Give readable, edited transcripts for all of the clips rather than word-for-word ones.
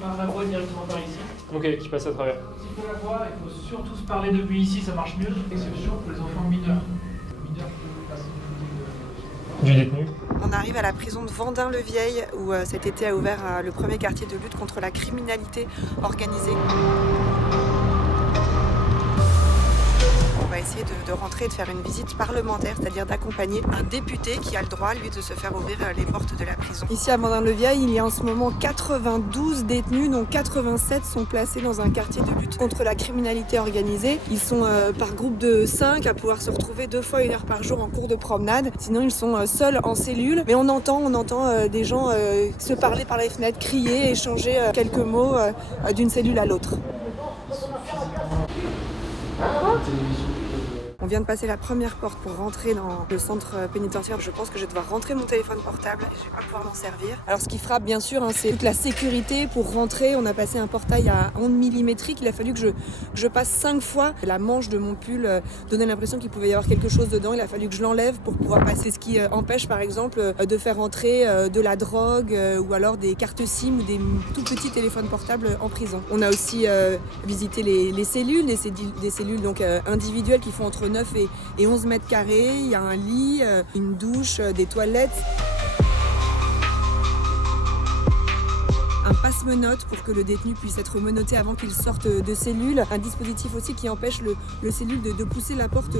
par la voie directement par ici. Ok, qui passe à travers. Si pour la voie, il faut surtout se parler depuis ici, ça marche mieux. Exception pour les enfants mineurs. Mineurs peuvent passer Du détenu. On arrive à la prison de Vendin-le-Vieil où cet été a ouvert le premier quartier de lutte contre la criminalité organisée. On va essayer de rentrer et de faire une visite parlementaire, c'est-à-dire d'accompagner un député qui a le droit, lui, de se faire ouvrir les portes de la prison. Ici à Vendin-le-Vieil, il y a en ce moment 92 détenus, dont 87 sont placés dans un quartier de lutte contre la criminalité organisée. Ils sont par groupe de 5 à pouvoir se retrouver 2 fois 1 heure par jour en cours de promenade. Sinon, ils sont seuls en cellule. Mais on entend des gens se parler par les fenêtres, crier, échanger quelques mots d'une cellule à l'autre. On vient de passer la première porte pour rentrer dans le centre pénitentiaire. Je pense que je vais devoir rentrer mon téléphone portable et je vais pas pouvoir m'en servir. Alors ce qui frappe bien sûr, c'est toute la sécurité pour rentrer. On a passé un portail à ondes millimétriques. Il a fallu que je passe 5 fois. La manche de mon pull donnait l'impression qu'il pouvait y avoir quelque chose dedans. Il a fallu que je l'enlève pour pouvoir passer. Ce qui empêche par exemple de faire entrer de la drogue ou alors des cartes SIM ou des tout petits téléphones portables en prison. On a aussi visité les cellules, des cellules donc individuelles qui font entre 9 et 11 mètres carrés. Il y a un lit, une douche, des toilettes. Un passe-menottes pour que le détenu puisse être menotté avant qu'il sorte de cellule. Un dispositif aussi qui empêche le cellule de pousser la porte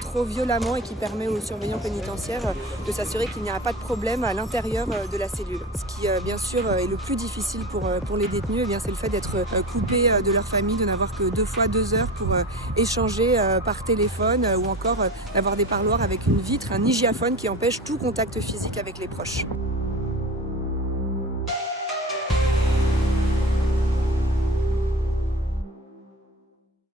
trop violemment et qui permet aux surveillants pénitentiaires de s'assurer qu'il n'y aura pas de problème à l'intérieur de la cellule. Ce qui bien sûr est le plus difficile pour les détenus, c'est le fait d'être coupé de leur famille, de n'avoir que 2 fois 2 heures pour échanger par téléphone ou encore d'avoir des parloirs avec une vitre, un hygiaphone qui empêche tout contact physique avec les proches.